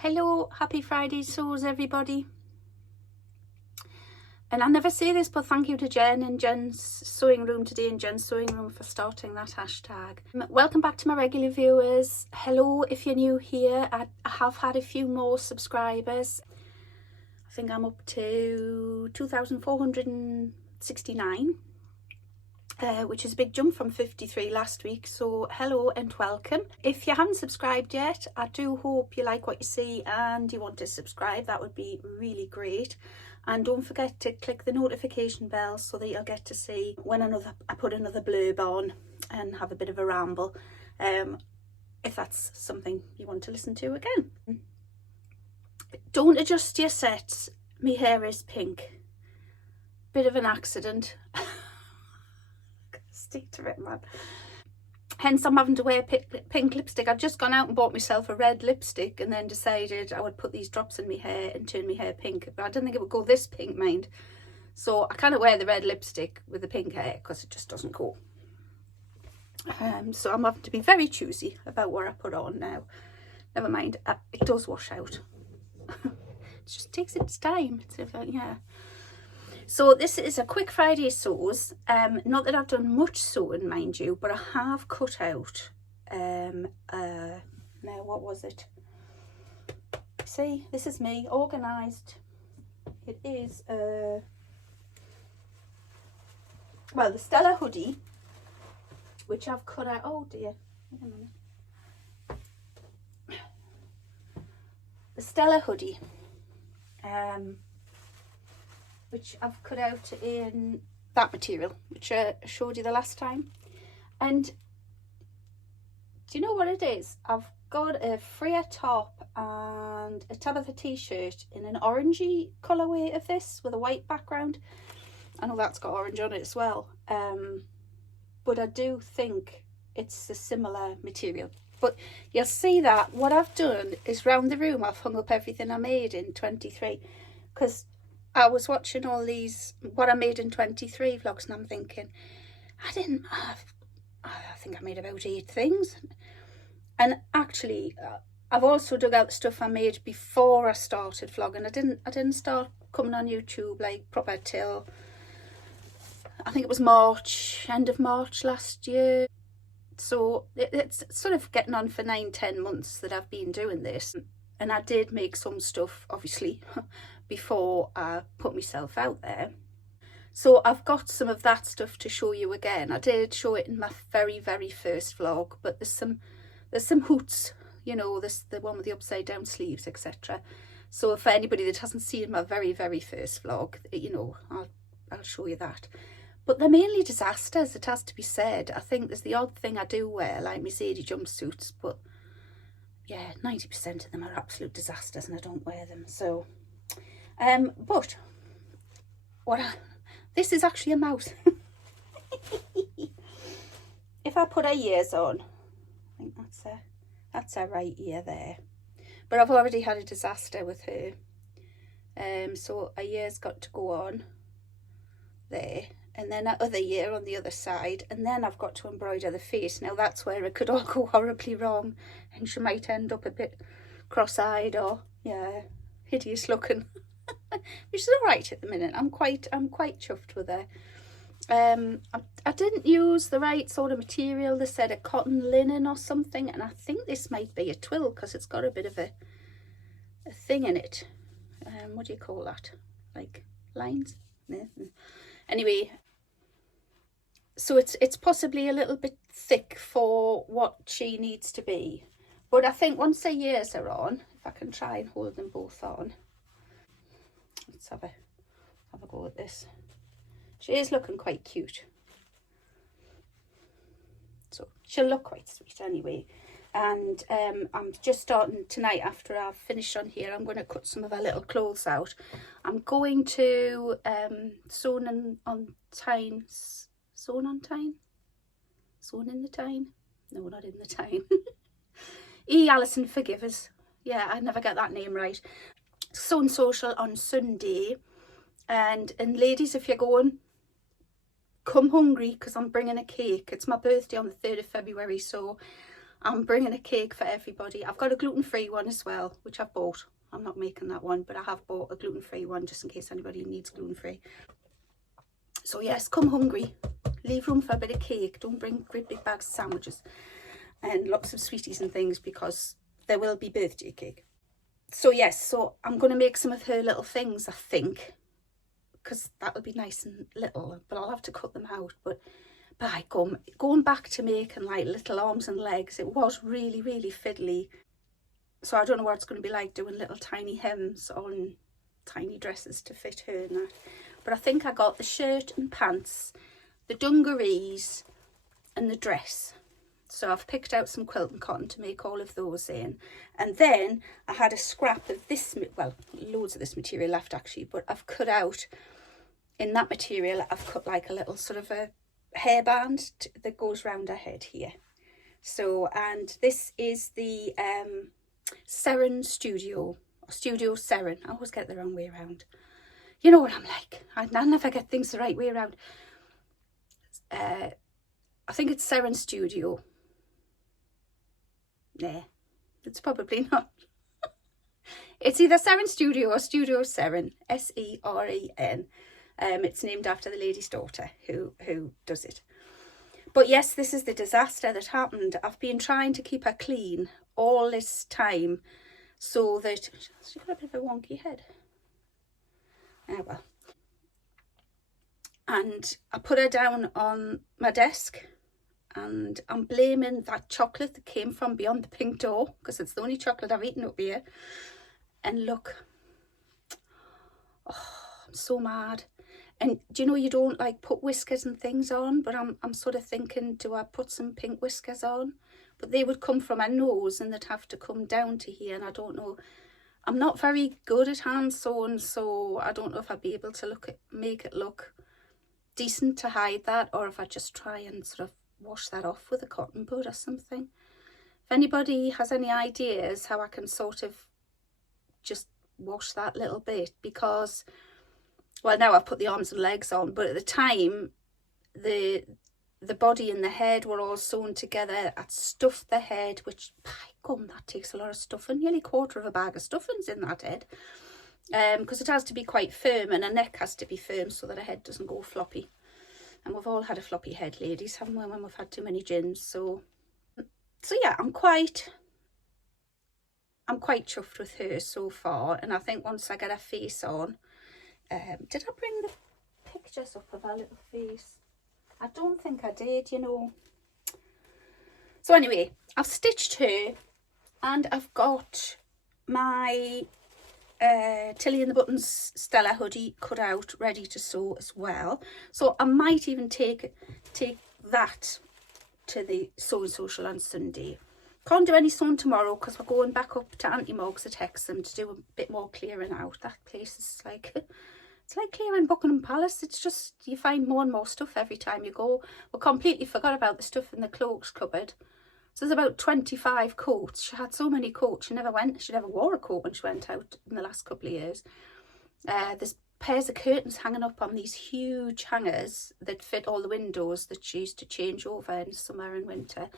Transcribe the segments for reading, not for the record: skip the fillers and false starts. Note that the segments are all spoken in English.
Hello, happy Friday sews everybody. And I never say this, but thank you to Jen and Jen's sewing room today and Jen's sewing room for starting that hashtag. Welcome back to my regular viewers. Hello if you're new here. I have had a few more subscribers. I think I'm up to 2,469. Which is a big jump from 53 last week, so hello and welcome. If you haven't subscribed yet, I do hope you like what you see and you want to subscribe. That would be really great. And don't forget to click the notification bell so that you'll get to see when I put another blurb on and have a bit of a ramble, if that's something you want to listen to again. Don't adjust your sets. My hair is pink. Bit of an accident. Stick to it, man. Hence I'm having to wear pink lipstick. I've just gone out and bought myself a red lipstick and then decided I would put these drops in my hair and turn my hair pink, but I didn't think it would go this pink, mind. So I kind of wear the red lipstick with the pink hair because it just doesn't go. So I'm having to be very choosy about what I put on now. Never mind, it does wash out. It just takes its time. It's like, yeah. So this is a quick Friday sews. Not that I've done much sewing, mind you, but I have cut out, now what was it? See, this is me, organised. It is, well, the Stella hoodie, which I've cut out, oh dear, wait a minute. The Stella hoodie, which I've cut out in that material, which I showed you the last time. And do you know what it is? I've got a Freya top and a Tabitha t-shirt in an orangey colourway of this with a white background. I know that's got orange on it as well, but I do think it's a similar material. But you'll see that what I've done is round the room I've hung up everything I made in 23, because I was watching all these, what I made in 23 vlogs, and I'm thinking, I think I made about 8 things. And actually, I've also dug out the stuff I made before I started vlogging. I didn't start coming on YouTube like proper till, I think it was March, end of March last year. So it's sort of getting on for 9-10 months that I've been doing this. And I did make some stuff, obviously, before I put myself out there. So I've got some of that stuff to show you again. I did show it in my very first vlog, but there's some hoots, you know, the one with the upside down sleeves, etc. So for anybody that hasn't seen my very first vlog, you know, I'll show you that. But they're mainly disasters, it has to be said. I think there's the odd thing I do wear, like my Sadie jumpsuits, but yeah, 90% of them are absolute disasters and I don't wear them. So, but this is actually a mouse. If I put her ears on, I think that's her right ear there. But I've already had a disaster with her. So her ear's got to go on there. And then that other ear on the other side, and then I've got to embroider the face. Now that's where it could all go horribly wrong, and she might end up a bit cross-eyed or, yeah, hideous looking, which is all right at the minute. I'm quite chuffed with her. I didn't use the right sort of material. They said a cotton linen or something, and I think this might be a twill because it's got a bit of a thing in it. What do you call that? Like lines? Anyway. So it's possibly a little bit thick for what she needs to be. But I think once the ears are on, if I can try and hold them both on. Let's have a go at this. She is looking quite cute. So she'll look quite sweet anyway. And I'm just starting tonight, after I've finished on here, I'm going to cut some of her little clothes out. I'm going to Sewn on Tyne. Sewn on Tyne? Sewn in the Tyne? No, not in the Tyne. Alison, forgive us. Yeah, I never get that name right. Sewn Social on Sunday. And ladies, if you're going, come hungry because I'm bringing a cake. It's my birthday on the 3rd of February, so I'm bringing a cake for everybody. I've got a gluten-free one as well, which I've bought. I'm not making that one, but I have bought a gluten-free one just in case anybody needs gluten-free. So yes, come hungry. Leave room for a bit of cake. Don't bring great big bags of sandwiches and lots of sweeties and things, because there will be birthday cake. So yes, so I'm going to make some of her little things, I think, because that'll be nice and little, but I'll have to cut them out. But by going back to making like little arms and legs, it was really, really fiddly. So I don't know what it's going to be like doing little tiny hems on tiny dresses to fit her and that. But I think I got the shirt and pants, the dungarees and the dress. So I've picked out some quilting cotton to make all of those in. And then I had a scrap of this, well, loads of this material left actually, but I've cut out, in that material, I've cut like a little sort of a hairband that goes round her head here. So, and this is the Seren Studio Seren. I always get it the wrong way around. You know what I'm like. I never get things the right way around. I think it's Seren Studio. Nah, it's probably not. It's either Seren Studio or Studio Seren. S-E-R-E-N. It's named after the lady's daughter who does it. But yes, this is the disaster that happened. I've been trying to keep her clean all this time so that she's got a bit of a wonky head. Oh well. And I put her down on my desk, and I'm blaming that chocolate that came from beyond the pink door, because it's the only chocolate I've eaten up here. And look, oh, I'm so mad. And do you know, you don't like put whiskers and things on, but I'm sort of thinking, do I put some pink whiskers on? But they would come from my nose and they'd have to come down to here, and I don't know. I'm not very good at hand sewing, so I don't know if I'd be able to make it look decent to hide that, or if I just try and sort of wash that off with a cotton bud or something. If anybody has any ideas how I can sort of just wash that little bit, because, well, now I've put the arms and legs on, but at the time the body and the head were all sewn together. I'd stuffed the head, which, by gum, that takes a lot of stuffing, nearly a quarter of a bag of stuffings in that head, because it has to be quite firm, and a neck has to be firm so that a head doesn't go floppy. And we've all had a floppy head, ladies, haven't we, when we've had too many gins? So yeah, I'm quite chuffed with her so far. And I think once I get her face on, did I bring the pictures up of her little face? I don't think I did, you know. So anyway, I've stitched her, and I've got my Tilly and the Buttons Stella hoodie cut out, ready to sew as well. So I might even take that to the sewing social on Sunday. Can't do any sewing tomorrow because we're going back up to Auntie Mog's at Hexham to do a bit more clearing out. That place is like, it's like clearing Buckingham Palace. It's just, you find more and more stuff every time you go. We completely forgot about the stuff in the cloaks cupboard. So there's about 25 coats. She had so many coats. She never wore a coat when she went out in the last couple of years. There's pairs of curtains hanging up on these huge hangers that fit all the windows that she used to change over in summer and winter.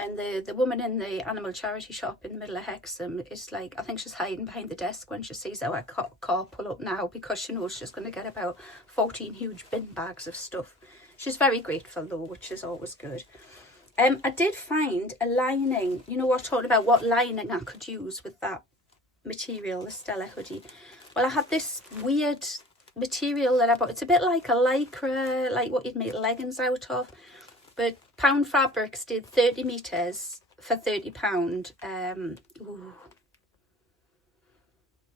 And the woman in the animal charity shop in the middle of Hexham is like, I think she's hiding behind the desk when she sees our car pull up now, because she knows she's going to get about 14 huge bin bags of stuff. She's very grateful though, which is always good. I did find a lining. You know what, talking about what lining I could use with that material, the Stella hoodie. Well, I had this weird material that I bought. It's a bit like a lycra, like what you'd make leggings out of. But Pound Fabrics did 30 metres for £30.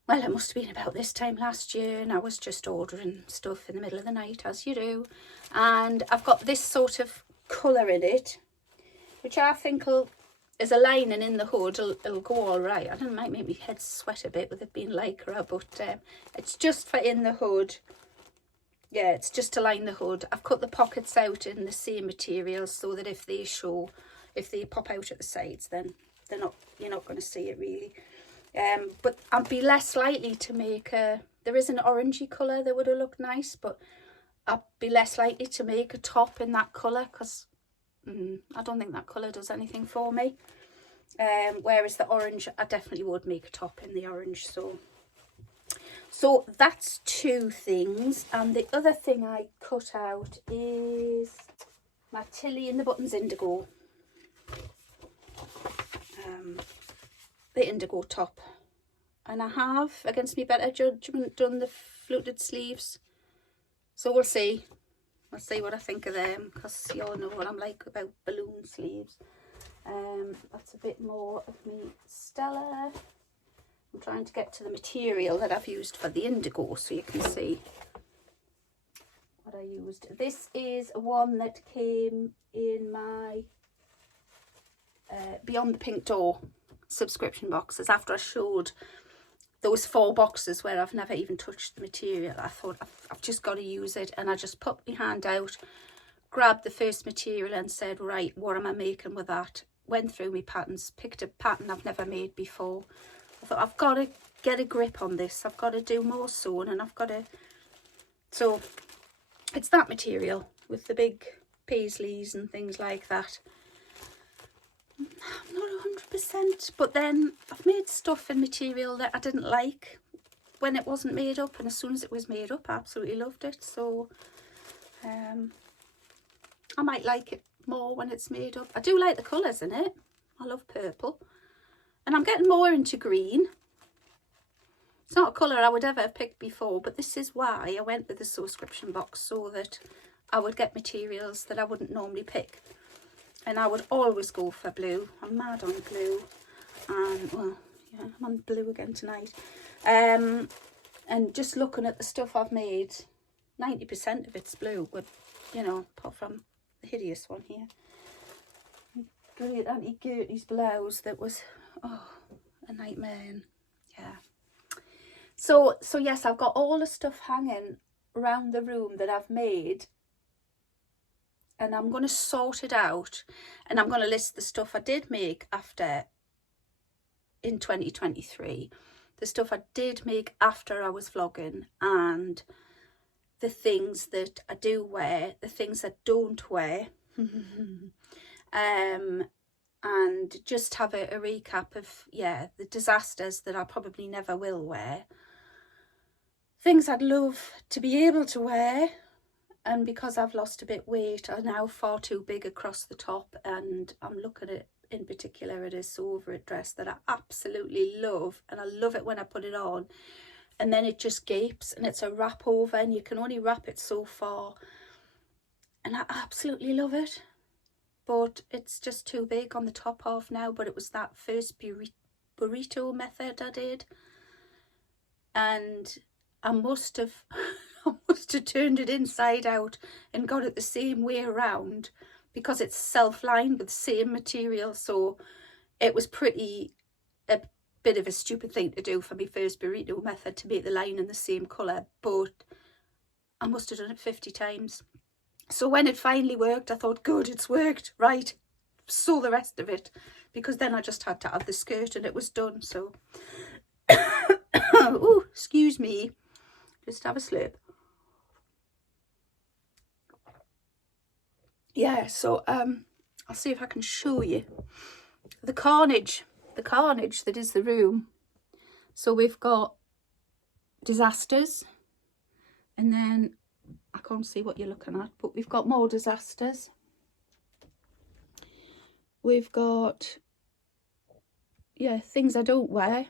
Well, it must have been about this time last year, and I was just ordering stuff in the middle of the night, as you do. And I've got this sort of colour in it, which I think is a lining in the hood, it'll go all right. I don't know, it might make my head sweat a bit with it being lycra, but it's just for in the hood. Yeah, it's just to line the hood. I've cut the pockets out in the same material so that if they pop out at the sides, then you're not going to see it really. But I'd be less likely to make there is an orangey colour that would have looked nice, but I'd be less likely to make a top in that colour because I don't think that colour does anything for me. Whereas the orange, I definitely would make a top in the orange. So that's two things. And the other thing I cut out is my Tilly in the Buttons Indigo. The Indigo top. And I have, against me better judgment, done the fluted sleeves. So we'll see. We'll see what I think of them, because you all know what I'm like about balloon sleeves. That's a bit more of me Stella. I'm trying to get to the material that I've used for the Indigo so you can see what I used. This is one that came in my Beyond the Pink Door subscription boxes. After I showed those 4 boxes where I've never even touched the material, I thought I've just got to use it, and I just put my hand out, grabbed the first material and said, right, what am I making with that? Went through my patterns, picked a pattern I've never made before. I thought, I've got to get a grip on this, I've got to do more sewing, and I've got to... So it's that material with the big paisleys and things like that. I'm not 100%, but then I've made stuff and material that I didn't like when it wasn't made up, and as soon as it was made up I absolutely loved it. So I might like it more when it's made up. I do like the colours in it. I love purple, and I'm getting more into green. It's not a colour I would ever have picked before, but this is why I went with the Sewscription box, so that I would get materials that I wouldn't normally pick. And I would always go for blue. I'm mad on blue. And, well, yeah, I'm on blue again tonight. And just looking at the stuff I've made, 90% of it's blue. But, you know, apart from the hideous one here. Great Auntie Gertie's blouse that was, oh, a nightmare. And, yeah. So yes, I've got all the stuff hanging around the room that I've made. And I'm going to sort it out, and I'm going to list the stuff I did make after in 2023, the stuff I did make after I was vlogging, and the things that I do wear, the things I don't wear, and just have a recap of, yeah, the disasters that I probably never will wear, things I'd love to be able to wear. And because I've lost a bit weight, I'm now far too big across the top, and I'm looking at, in particular, at a sew over it dress that I absolutely love, and I love it when I put it on, and then it just gapes, and it's a wrap over, and you can only wrap it so far, and I absolutely love it, but it's just too big on the top half now. But it was that first burrito method I did, and I must have turned it inside out and got it the same way around, because it's self-lined with the same material. So it was a bit of a stupid thing to do for my first burrito method, to make the line in the same colour, but I must have done it 50 times. So when it finally worked, I thought, good, it's worked, right, sew the rest of it, because then I just had to add the skirt and it was done. So oh, excuse me, just have a slip. Yeah, so I'll see if I can show you the carnage that is the room. So we've got disasters, and then I can't see what you're looking at, but we've got more disasters. We've got, yeah, things I don't wear.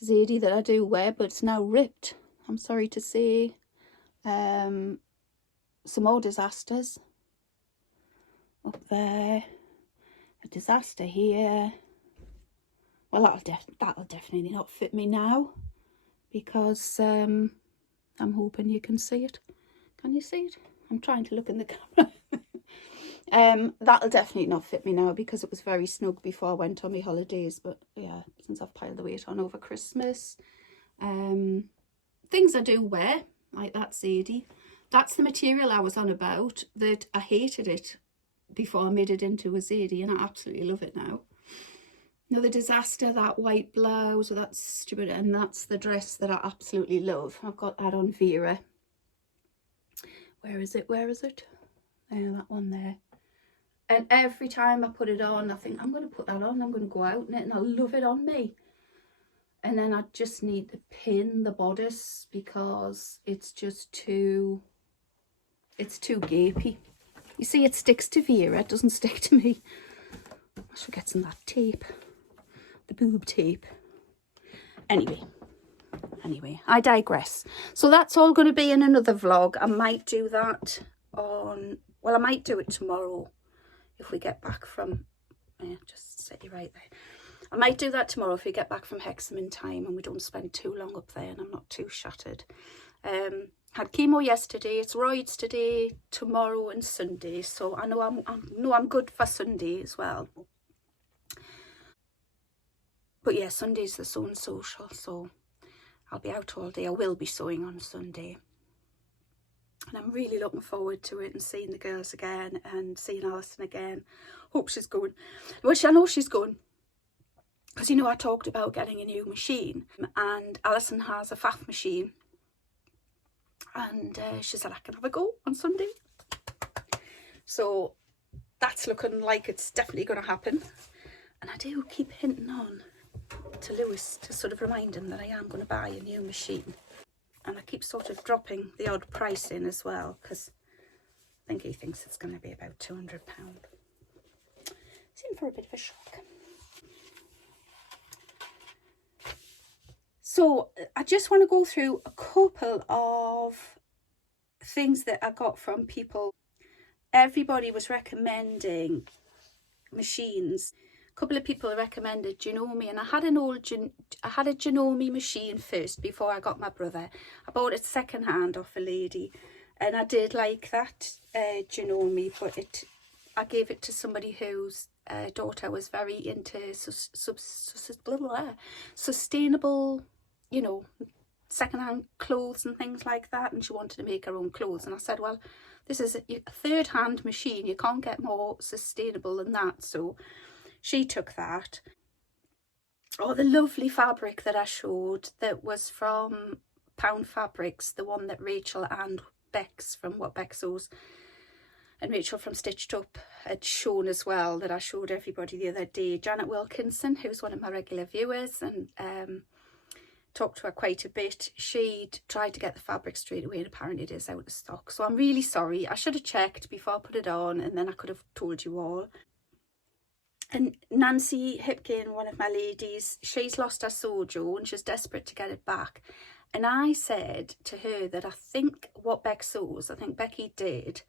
Zadie that I do wear, but it's now ripped, I'm sorry to say. Some more disasters up there, a disaster here. Well, that'll definitely not fit me now, because I'm hoping you can see it. Can you see it? I'm trying to look in the camera. That'll definitely not fit me now, because it was very snug before I went on my holidays. But yeah, since I've piled the weight on over Christmas, things I do wear, like that Zadie. That's the material I was on about, that I hated it before I made it into a Zadie, and I absolutely love it now. Another disaster, that white blouse with that stupid, and that's the dress that I absolutely love. I've got that on Vera. Where is it? Where is it? There, that one there. And every time I put it on, I think, I'm going to put that on, I'm going to go out in it, and I love it on me. And then I just need to pin the bodice because it's just too, it's too gapey. You see, it sticks to Vera, it doesn't stick to me. I should get some of that tape, the boob tape. Anyway, I digress. So that's all going to be in another vlog. I might do that on, well, I might do it tomorrow if we get back from, just sit you right there. I might do that tomorrow if we get back from Hexham in time and we don't spend too long up there and I'm not too shattered. Had chemo yesterday, it's roids today, tomorrow and Sunday. So I know I'm good for Sunday as well. But yeah, Sunday's the Sewn social, so I'll be out all day. I will be sewing on Sunday. And I'm really looking forward to it and seeing the girls again and seeing Alison again. Hope she's going. Which I know she's going. Because, you know, I talked about getting a new machine. And Alison has a faff machine. And she said I can have a go on Sunday. So that's looking like it's definitely going to happen. And I do keep hinting on to Lewis to sort of remind him that I am going to buy a new machine. And I keep sort of dropping the odd price in as well, because I think he thinks it's going to be about £200. It's in for a bit of a shock. So I just want to go through a couple of things that I got from people. Everybody was recommending machines. A couple of people recommended Janome, and I had a Janome machine first before I got my brother. I bought it second hand off a lady, and I did like that Janome, but I gave it to somebody whose daughter was very into sustainable, you know, second-hand clothes and things like that, and she wanted to make her own clothes. And I said, well, this is a third-hand machine, you can't get more sustainable than that. So she took that. Oh, the lovely fabric that I showed that was from Pound Fabrics, the one that Rachel and Becks from What Becks Sews and Rachel from Stitched Up had shown as well, that I showed everybody the other day. Janet Wilkinson, who's one of my regular viewers, and talked to her quite a bit. She'd tried to get the fabric straight away and apparently it is out of stock. So I'm really sorry. I should have checked before I put it on, and then I could have told you all. And Nancy Hipkin, one of my ladies, she's lost her sojo and she's desperate to get it back. And I said to her that I think What Becks Sews, I think Becky did,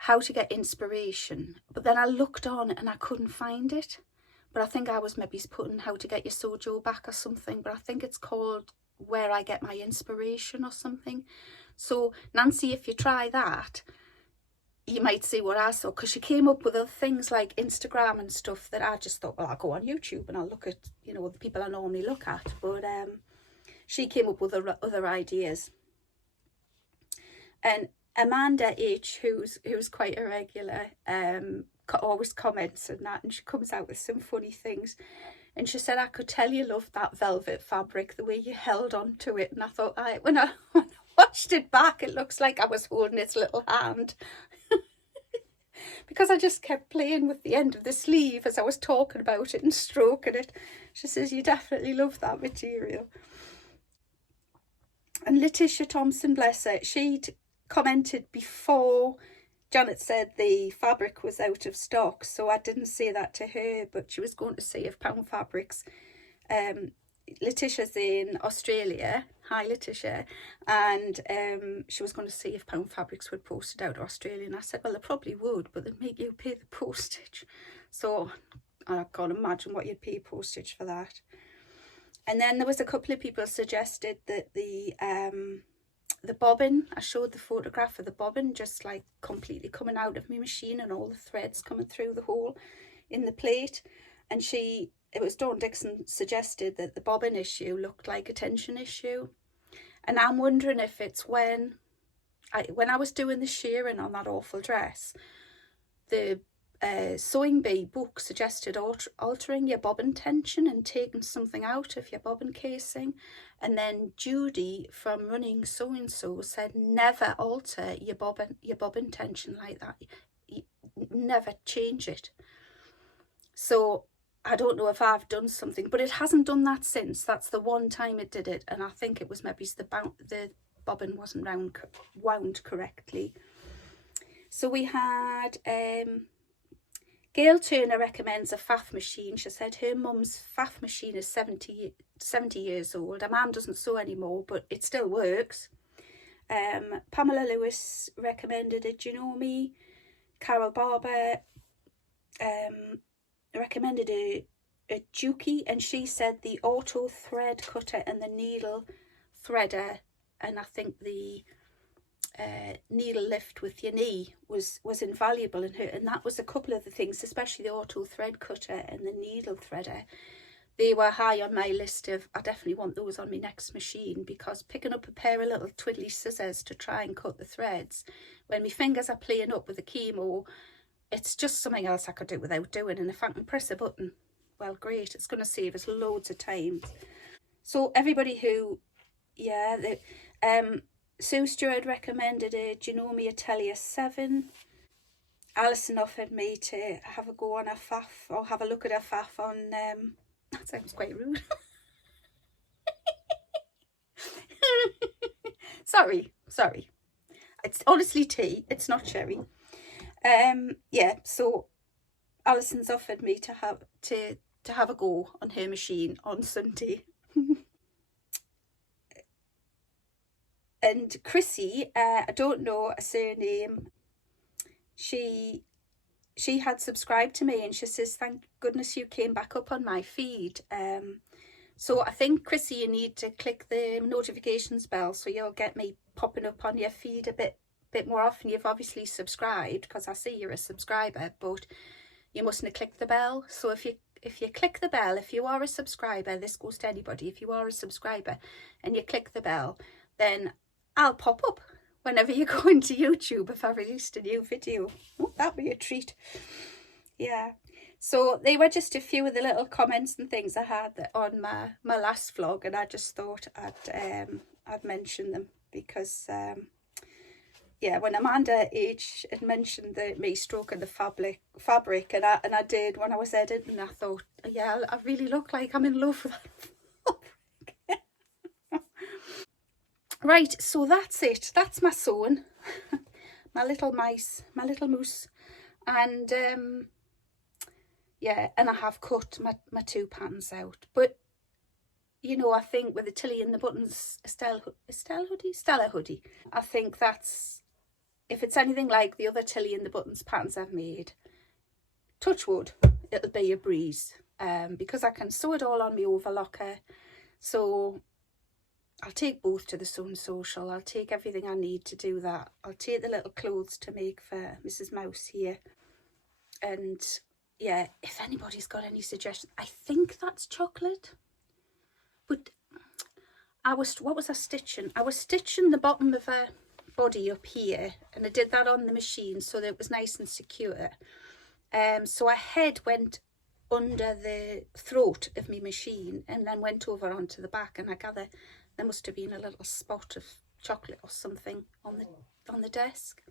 how to get inspiration. But then I looked on and I couldn't find it. But I think I was maybe putting how to get your sojo back or something. But I think it's called Where I Get My Inspiration or something. So Nancy, if you try that, you might see what I saw, because she came up with other things like Instagram and stuff that I just thought, well, I'll go on YouTube and I'll look at, you know, the people I normally look at. But she came up with other ideas. And Amanda H, who's quite a regular, always comments and that, and she comes out with some funny things. And she said, I could tell you loved that velvet fabric, the way you held on to it. And I thought, when I watched it back, it looks like I was holding its little hand. Because I just kept playing with the end of the sleeve as I was talking about it and stroking it. She says, you definitely love that material. And Letitia Thompson, bless her, she'd commented before Janet said the fabric was out of stock, so I didn't say that to her, but she was going to see if Pound Fabrics, Letitia's in Australia, hi Letitia, and she was going to see if Pound Fabrics would post it out to Australia, and I said, well, they probably would, but they'd make you pay the postage. So I can't imagine what you'd pay postage for that. And then there was a couple of people suggested that the bobbin, I showed the photograph of the bobbin just like completely coming out of my machine and all the threads coming through the hole in the plate. And it was Dawn Dixon suggested that the bobbin issue looked like a tension issue. And I'm wondering if it's when I was doing the shearing on that awful dress, the Sewing Bee book suggested altering your bobbin tension and taking something out of your bobbin casing. And then Judy from Running So and So said never alter your bobbin tension like that. never change it. So I don't know if I've done something, but it hasn't done that since. That's the one time it did it, and I think it was maybe the bobbin wasn't wound correctly. So we had Gail Turner recommends a faff machine. She said her mum's faff machine is 70 years old. Her mum doesn't sew anymore, but it still works. Pamela Lewis recommended a Genome. Carol Barber recommended a Juki, and she said the auto thread cutter and the needle threader, and I think the needle lift with your knee was invaluable in her. And that was a couple of the things, especially the auto thread cutter and the needle threader. They were high on my list of, I definitely want those on my next machine, because picking up a pair of little twiddly scissors to try and cut the threads when my fingers are playing up with the chemo, it's just something else I could do without doing. And if I can press a button, well, great, it's going to save us loads of time. So everybody who, yeah, Sue Stewart recommended a Genome Atelier 7. Alison offered me to have a go on her faff, or have a look at her faff on, that sounds quite rude. Sorry. It's honestly tea, it's not cherry. Yeah, so Alison's offered me to have a go on her machine on Sunday. And Chrissy, I don't know a surname, she had subscribed to me, and she says, thank goodness you came back up on my feed. So I think, Chrissy, you need to click the notifications bell so you'll get me popping up on your feed a bit more often. You've obviously subscribed, because I see you're a subscriber, but you mustn't have clicked the bell. So if you click the bell, if you are a subscriber, this goes to anybody, if you are a subscriber and you click the bell, then I'll pop up whenever you go into YouTube if I released a new video. Oh, that'd be a treat. Yeah. So they were just a few of the little comments and things I had on my last vlog, and I just thought I'd mention them, because yeah, when Amanda H had mentioned me stroking the fabric, and I did when I was editing, I thought, yeah, I really look like I'm in love with that fabric. Right, so that's it. That's my sewing. My little mice, my little moose, and yeah, and I have cut my 2 patterns out. But you know, I think with the Tilly and the Buttons Stella hoodie, I think that's, if it's anything like the other Tilly and the Buttons patterns I've made, touch wood, it'll be a breeze, because I can sew it all on my overlocker. So I'll take both to the Sewn Social. I'll take everything I need to do that. I'll take the little clothes to make for Mrs. Mouse here. And yeah, if anybody's got any suggestions, I think that's chocolate. But what was I stitching? I was stitching the bottom of her body up here, and I did that on the machine so that it was nice and secure. So her head went under the throat of my machine and then went over onto the back, and I gather there must have been a little spot of chocolate or something on the desk.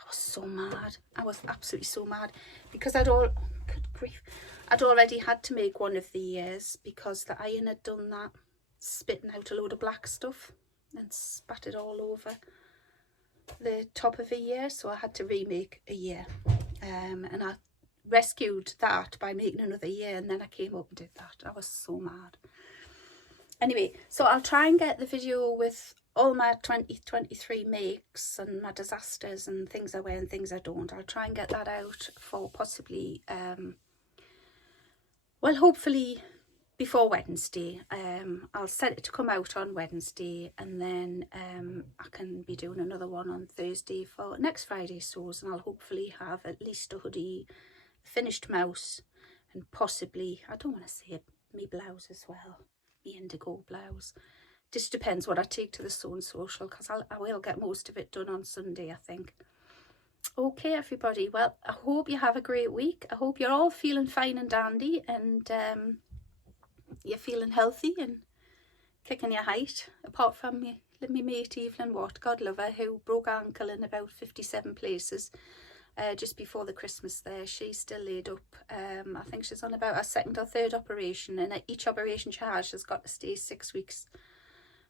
I was so mad. I was absolutely so mad, because good grief, I'd already had to make one of the ears because the iron had done that, spitting out a load of black stuff and spat it all over the top of a ear. So I had to remake a ear, and I rescued that by making another ear, and then I came up and did that. I was so mad. Anyway, so I'll try and get the video with all my 2023 makes and my disasters and things I wear and things I don't. I'll try and get that out for possibly, well, hopefully before Wednesday. I'll set it to come out on Wednesday, and then I can be doing another one on Thursday for next Friday's sews, and I'll hopefully have at least a hoodie, finished mouse, and possibly, I don't want to say it, me blouse as well. The Indigo blouse. Just depends what I take to the Sewn Social, because I will get most of it done on Sunday, I think. Okay, everybody, well, I hope you have a great week. I hope you're all feeling fine and dandy, and you're feeling healthy and kicking your height, apart from me mate Evelyn Watt, God love her, who broke her ankle in about 57 places just before the Christmas there. She's still laid up. I think she's on about her 2nd or 3rd operation, and at each operation she has, she's got to stay 6 weeks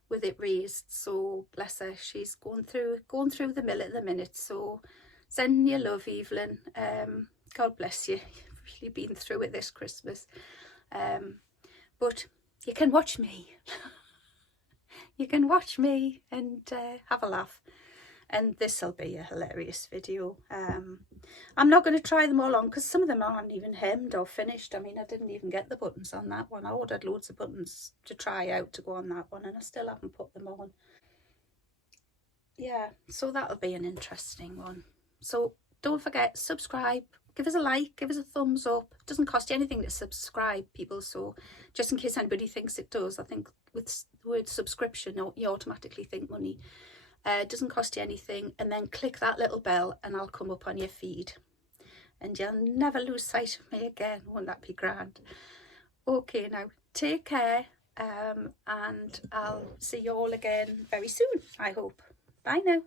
with it raised. So bless her, she's going through the mill at the minute. So sending you love, Evelyn. God bless you. You've really been through it this Christmas. But you can watch me. You can watch me and have a laugh. And this will be a hilarious video. I'm not going to try them all on because some of them aren't even hemmed or finished. I mean, I didn't even get the buttons on that one. I ordered loads of buttons to try out to go on that one, and I still haven't put them on. Yeah, so that'll be an interesting one. So don't forget, subscribe, give us a like, give us a thumbs up. It doesn't cost you anything to subscribe, people. So just in case anybody thinks it does, I think with the word subscription, you automatically think money. It doesn't cost you anything. And then click that little bell and I'll come up on your feed. And you'll never lose sight of me again. Won't that be grand? Okay, now take care. And I'll see you all again very soon, I hope. Bye now.